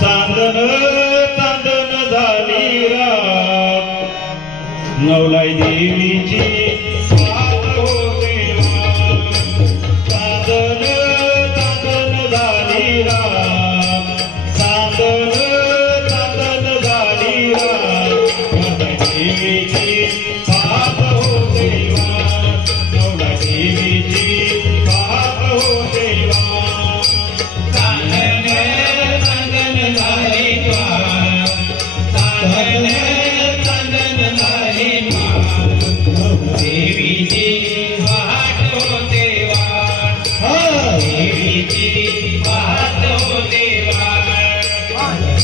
चांदन चांदन झाली राम। नवलाई देवीची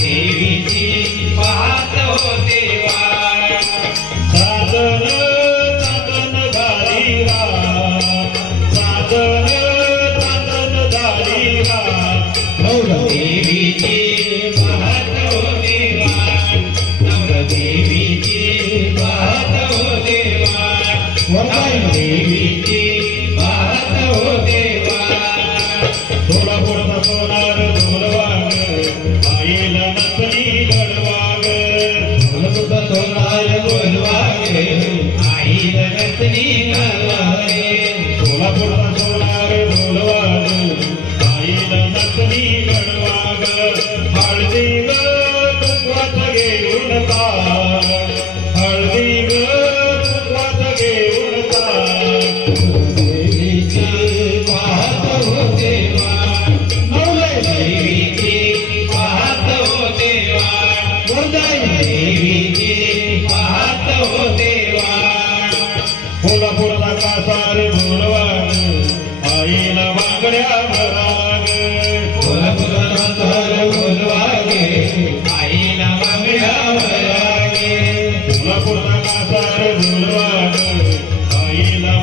देवीची पाहतो देवा फुलफुरला कासार भुलवान आईला मागण्या मराग फुलफुरला आईला मागण्या मरागे फुलफुरला कासार भुलवान आईला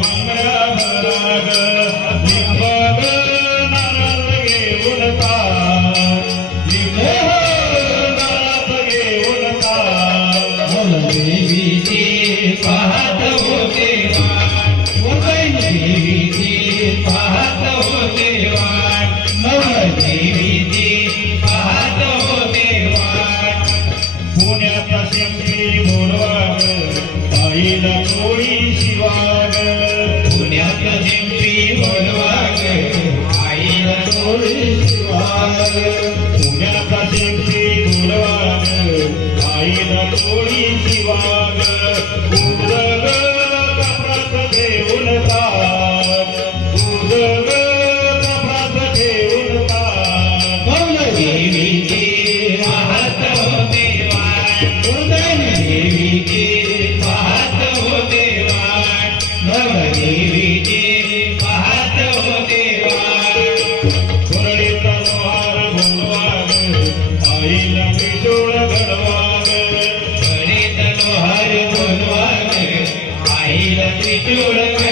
पुण्यात शंकरी बोलवाग. आईला कोळी शिवाग. पुण्यात शंकरी बोलवाग आईला कोळी शिवाग. पुण्यात शंकरी बोलवाग आईला ಶ್ರೀಮಂತಿಕೆ ಒಳಗಡೆ